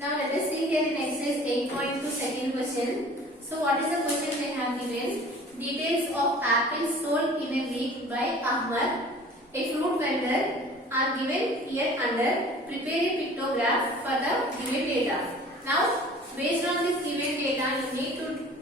Now let us see here in exercise 8.2 second question. So what is the question they have given? Details of apples sold in a week by Ahmad, a fruit vendor, are given here under. Prepare a pictograph for the given data. Now based on this given data,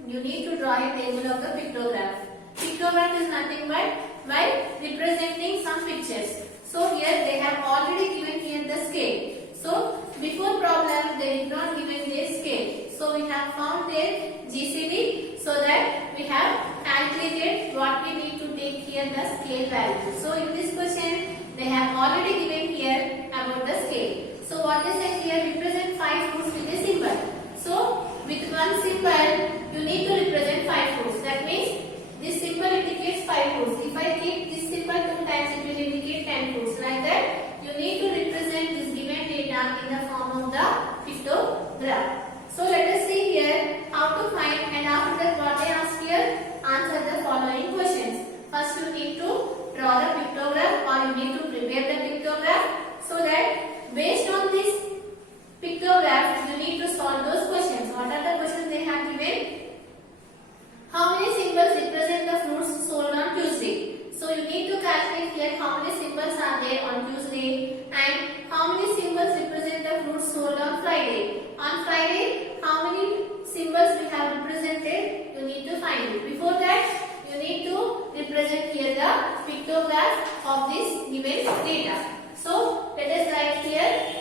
you need to draw a table of the pictograph. Pictograph is nothing but by representing some pictures. So here they have already given here the scale. So before problem they did not given their scale. So we have found their GCD so that we have calculated what we need to take here the scale value. So in this question they have already given here about the scale. So what they said here, represent 5 fruits with a symbol. So with one symbol you need to represent 5 fruits. That means this symbol indicates 5 fruits. If I keep this symbol 2 times, it will indicate 10 fruits. Like that, you need to represent this given data in the form of the pictograph. So let us see here how to find, and after that what they ask here, answer the following questions. First you need to draw the pictograph, or you need to prepare the pictograph, so that based on this pictograph you need to solve those questions. What are the questions they have given? How many symbols represent the fruits sold on Tuesday? So you need to calculate here how many symbols are there on Tuesday, and how many symbols represent the fruits sold on Friday. On Friday, how many symbols we have represented? You need to find it. Before that, you need to represent here the pictograph of this given data. So let us write here.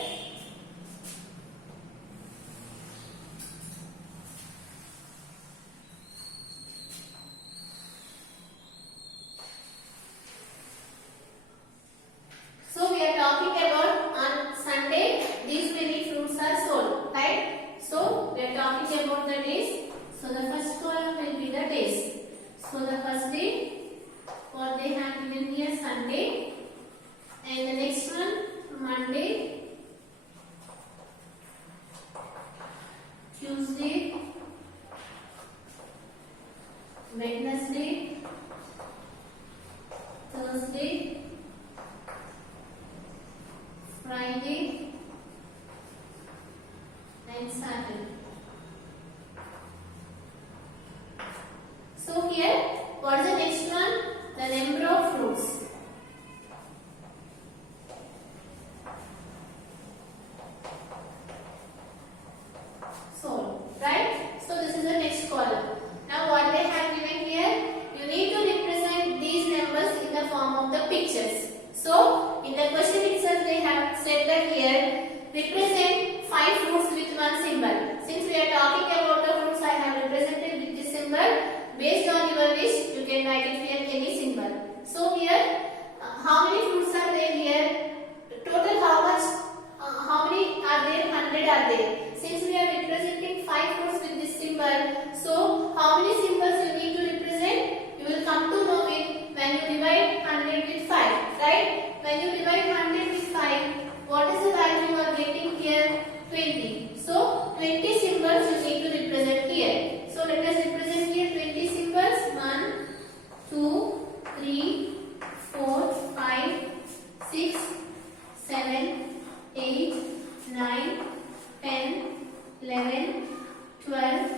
So we are talking about on Sunday these many fruits are sold, right? So we are talking about the days. So the first column will be the days. So the first day, what they have given here, Sunday, and the next one Monday, Tuesday, Wednesday, Thursday, Friday and Saturday. So here, what is the next one? The number of fruits. Sold, right? So this is the next column. Now what they have given here, you need to represent these numbers in the form of the pictures. So in the question itself they have said that here, represent 5 fruits with one symbol. Since we are talking about the fruits, I have represented with this symbol. Based on your wish, you can write it here any symbol. So here, how many fruits are there here? Total how much? How many are there? 100 are there. Since we are representing 5 fruits with this symbol, so how many symbols you need to represent? You will come to know it when you divide 100 with 5, right? When you divide 100 with 5, what is the value you are getting here? 20. So 20 symbols you need to represent here. So let us represent here 20 symbols. 1, 2, 3, 4, 5, 6, 7, 8, 9, 10, 11, 12,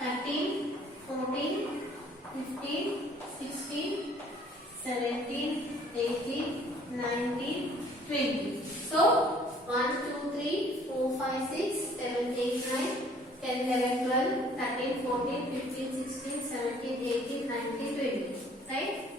13, 14, 15, 16, 17, 18, 19, 20. So 1, 2, 3, 4, 5, 6, 7, 8, 9, 10, 11, 12, 13, 14, 15, 16, 17, 18, 19, 20. Right?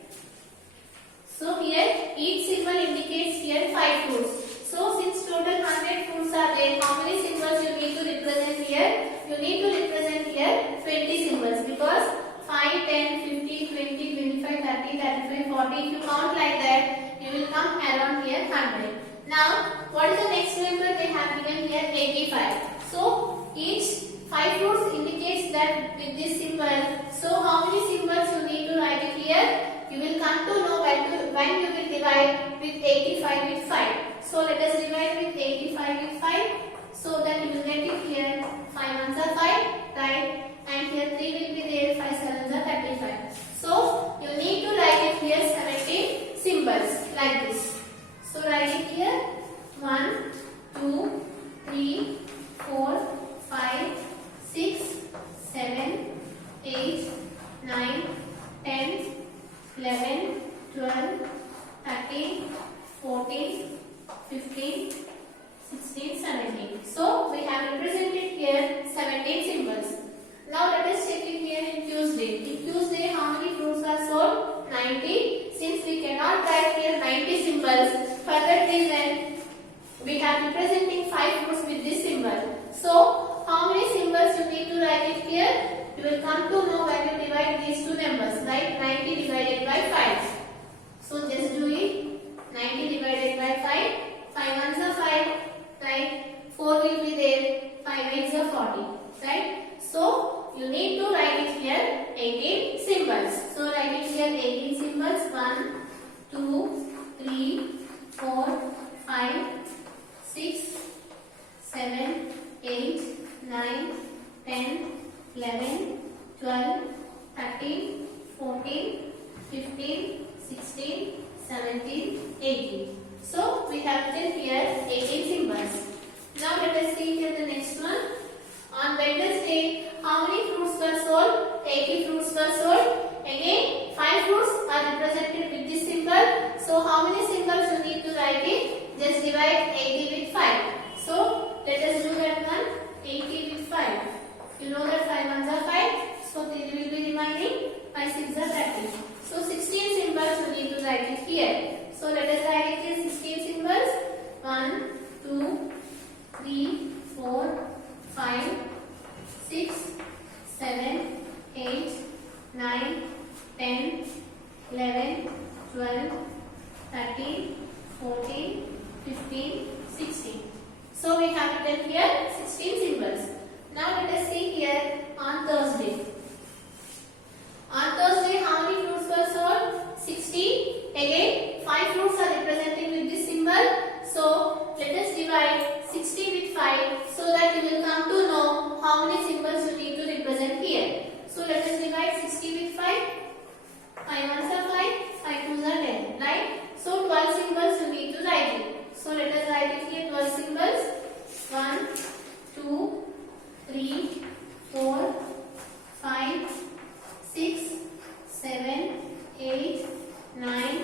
So here each symbol indicates here 5 fruits. So since total 100 fruits are there, how many symbols you need to represent here? You need to represent here 20 symbols, because 5, 10, 15, 20, 25, 30, 35, 40. If you count like that, you will come around here 100. Now, what is the next number they have given here? 85. So, each 5 fruits indicates that with this symbol. So, how many symbols you need to write it here? You will come to know when you will divide with 85 with 5. So, let us divide with 85 with 5. So, then you will get it here. 5 ones are 5, right? And here 3 will be there. 5 sevens are 35. So, you need to write it here 17 symbols like this. So, write it here. 1, 15, 16, 17. So we have represented here 17 symbols. Now let us check it here in Tuesday. In Tuesday, how many fruits are sold? 90. Since we cannot write here 90 symbols, for that reason we have representing 5 fruits with this symbol. So how many symbols you need to write it here? You will come to know when you divide these two numbers, right? 90 divided by 5. So just do it. 90 divided by 5. 5 ones are 5, right? 4 will be there. 5 eights are 40, right? So you need to write it here 18 symbols. So write it here 18 symbols. 1, 2, 3, 4, 5, 6, 7, 8, 9, 10, 11, 12, 13, 14, 15, 16, 17, 18. So we have written here 18 symbols. Now let us see here the next one. On Wednesday, how many fruits were sold? 80 fruits were sold. Again, 5 fruits are represented with this symbol. So how many symbols you need to write it? Just divide 80 with 5. So let us do that one. 80 with 5. You know that 5 ones are 5. So 3 will be remaining. 5 6 are 30. So 16 symbols you need to write it here. So let us write it here 16 symbols. 1, 2, 3, 4, 5, 6, 7, 8, 9, 10, 11, 12, 13, 14, 15, 16. So we have written here 16 symbols. Now let us see here on Thursday. On Thursday, how many fruits were sold? 60. Again, 5 fruits are representing with this symbol. So let us divide 60 with 5 so that you will come to know how many symbols you need to represent here. So let us divide 60 with 5. 5 ones are 5, 5 twos are 10, right? So 12 symbols you need to write it. So let us write it here 12 symbols. 1, 2, 3, 4, 5, 6, 7, 8, 9,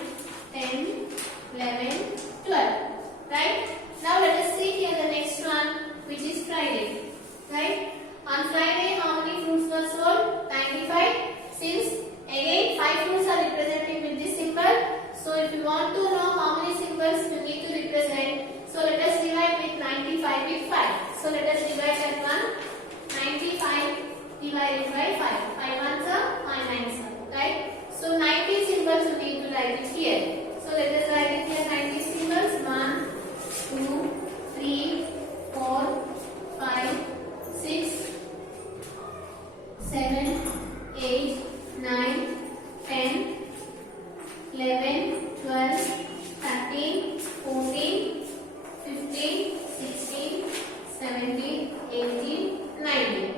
10, 11, 12. Right? Now let us see here the next one, which is Friday. Right? On Friday, how many fruits were sold? 95. Since again 5 fruits are represented with this symbol. So if you want to know how many symbols you need to represent, so let us divide with 95 with 5. So let us divide that one. 95 divided by 5. 5 ones are 5 nines are. Right? So 90 symbols you need to write it here. So let us write it here 90 symbols. 1, 2, 3, 4, 5, 6, 7, 8, 9, 10, 11, 12, 13, 14, 15, 16, 17, 18, 19.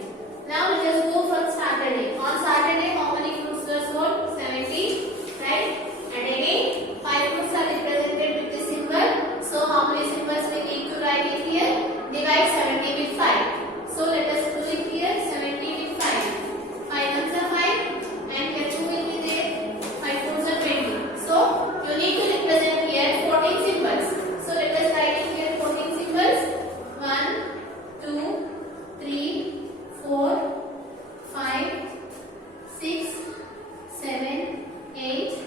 Now let us go for Saturday. On Saturday, how many fruits were sold? 70, right? And again, 5 fruits are represented with this symbol. So how many symbols we need to write it here? Divide 70 with 5. So let us do it here 70 with 5. 5 ones are 5 and here 2 will be there. 5 fours are 20. So you need to represent here 14 symbols. So let us write it here 14 symbols. 1, 2, 3, 4, 5, 6, 7, 8,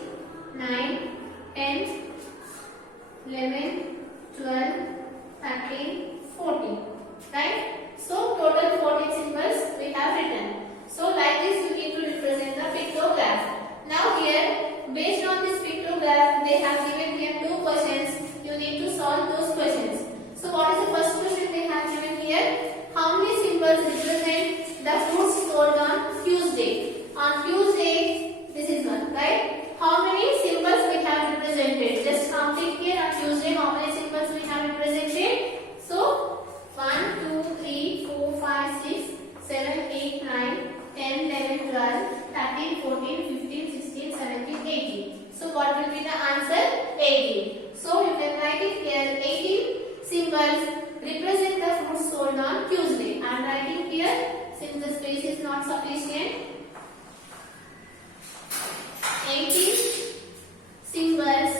9, 10, 11, 12, 13, 14. Right? So total 14 symbols we have written. So like this you need to represent the pictograph. Now here, based on this pictograph, they have given here 2 questions. You need to solve those questions. So what is the first question they have given here? How many symbols represent the fruits sold on Tuesday? On Tuesday, this is one, right? How many symbols we have represented? Just count it here. On Tuesday, how many symbols we have represented? So 1, 2, 3, 4, 5, 6, 7, 8, 9, 10, 11, 12, 13, 14, 15, 16, 17, 18. So what will be the answer? 18. So you can write it here 18 symbols represent the fruits sold on Tuesday. I am writing here since the space is not sufficient. 18 symbols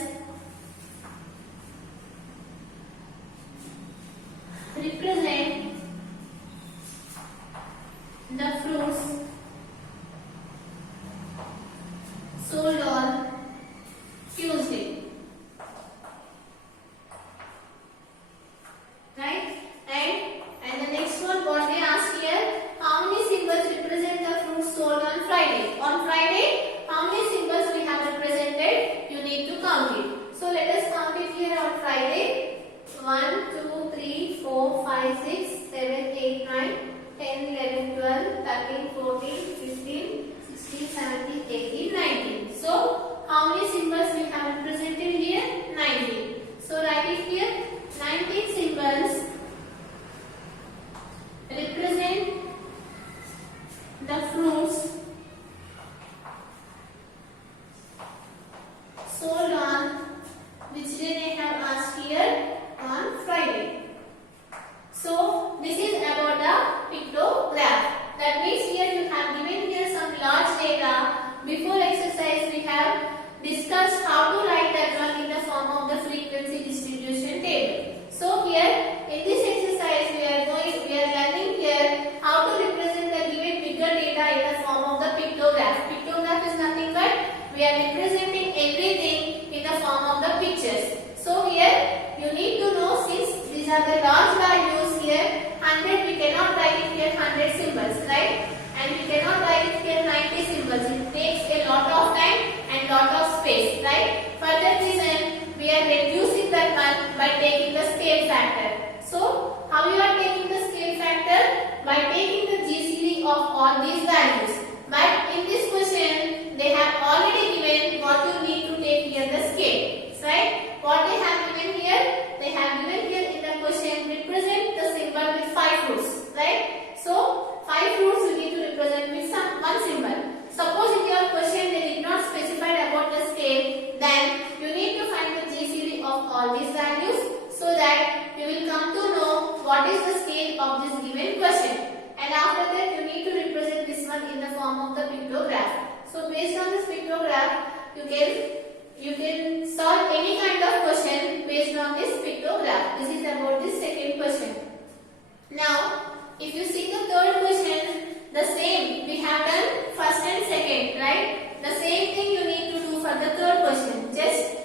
here on Friday? 1, 2, 3, 4, 5, 6, 7, 8, 9, 10, 11, 12, 13, 14, 15, 16, 17, 18, 19. So, how many symbols we have represented here? 19. So, write it here. 19 symbols represent the fruits sold on which day they have asked here? On Friday. So this is about the pictograph. That means here you have given here some large data. Before exercise we have discussed how to write that one in the form of the frequency distribution table. So here in this exercise we are learning here how to represent the given bigger data in the form of the pictograph. Pictograph is nothing but we are representing everything in the form of the pictures. So here you need to know, since these are the large values here, 100 we cannot write it here 100 symbols, right? And we cannot write it here 90 symbols. It takes a lot of time and lot of space, right? For that reason we are reducing that one by taking the scale factor. So how you are taking the scale factor? By taking the GCD of all these values. But in this question they have already given what you need to take here the scale, right? What they have given here? They have given here in the question represent the symbol with 5 fruits, right? So 5 fruits you need to represent with one symbol. Suppose in your question they did not specify about the scale, then you need to find the GCD of all these values so that you will come to know what is the scale of this given question. And after that you need to represent this one in the form of the pictograph. So based on this pictograph you can solve any kind of question based on this pictograph. This is about this second question. Now if you see the third question, the same we have done first and second, right? The same thing you need to do for the third question. Just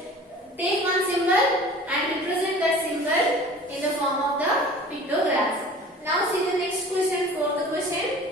take one symbol and represent that symbol in the form of the pictograph. Now see the next question, fourth question.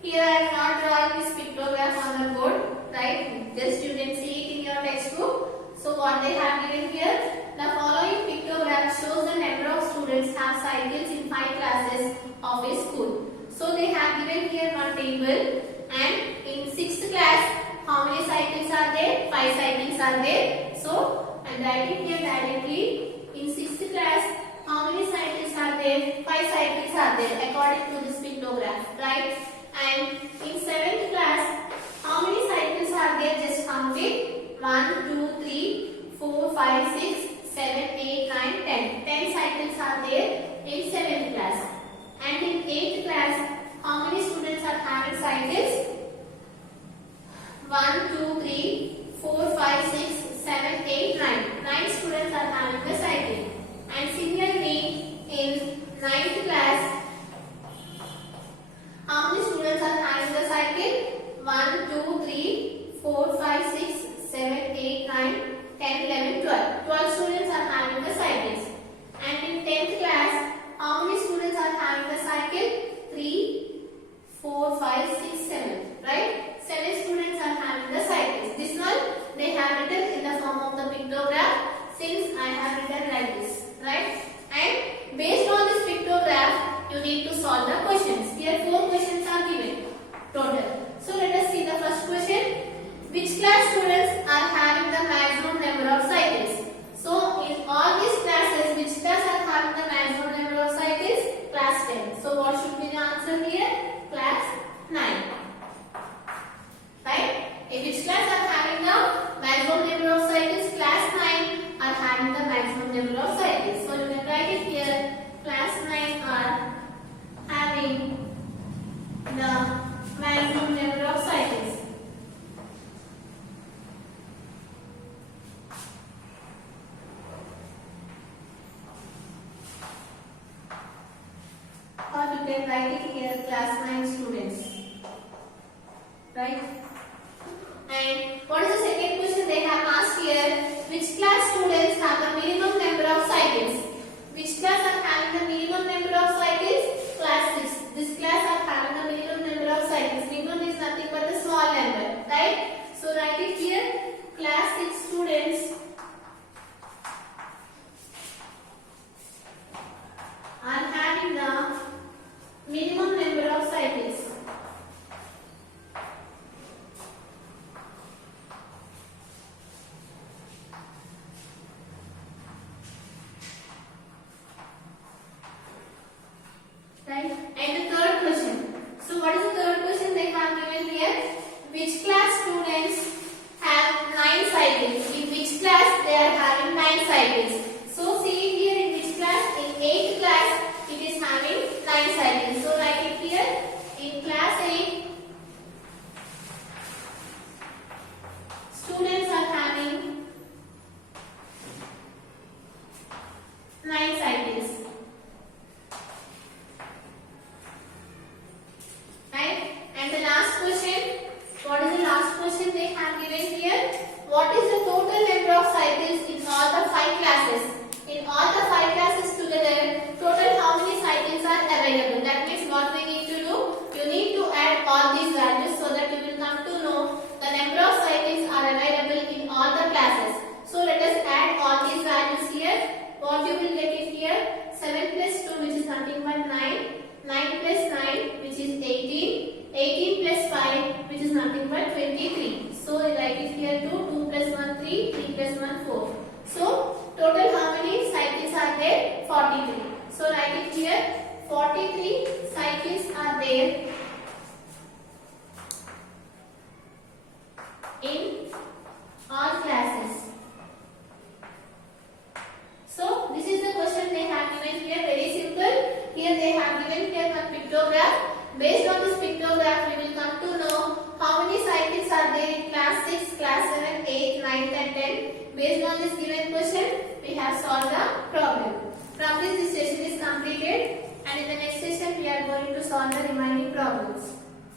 Here I am not drawing this pictograph on the board, right? Just you can see it in your textbook. So what they have given here, the following pictograph shows the number of students have cycles in 5 classes of a school. So they have given here one table, and in 6th class how many cycles are there? 5 cycles are there. So I am writing here directly in 6th class how many cycles are there? 5 cycles are there according to this pictograph, right? And in 7th class, how many cycles are there? Just count it. 1, 2, 3, 4, 5, 6, 7, 8, 9, 10. 10 cycles are there in 7th class. And in 8th class, how many students are having cycles? 1, 2, 3, 4, 5, 6, 7, 8, 9. 9 students are having the cycle. And similarly, in 9th class, how many students are having the cycle? 1, 2, 3, 4, 5, 6, 7, 8, 9, 10, 11, 12. 12 students are having the cycles. And in 10th class, how many students are having the cycle? 3, 4, 5, 6, 7. Right? 7 students are having the cycles. This one they have written in the form of the pictograph, since I have written like this. Right? can write it here, class 9 students. Right? And what is the second question they have asked here? Which class students have the minimum number of cycles? Which class are having the minimum number of cycles? Class 6. This class are having the minimum number of cycles. Minimum is nothing but the small number. Right? So write it here. Class 6 students are having the minimum number of cycles. Right? And the third question. So what is the third question they have given here? Which class students have 9 cycles? In which class they are having 9 cycles? So see here in which class? In 8th class it is having 9 cycles. So write it here. In class 8 students are having 9 cycles. Right? And the last question. What is the last question they have given here? What is the total number of cycles in all the 5 classes? In all the 5 classes together, total how many cycles are available? That means what we need to do? You need to add all these values so that you will come to know the number of cycles are available in all the classes. So let us add all these values here. What you will get it here? 7 plus 2 which is nothing but 9. 9 plus 9 which is 18. 18 plus 5 which is nothing but 23. So write it here 2. 2 plus 1 3. 3 plus 1 4. So total how many cycles are there? 43. So write it here. 43 cycles are there in all classes. So this is the question they have given here. Very simple. Here they have given here one pictograph. Based on this pictograph, we will come to know how many cycles are there in class 6, class 7, 8, 9, and 10. Based on this given question, we have solved the problem. From this session is completed, and in the next session, we are going to solve the remaining problems.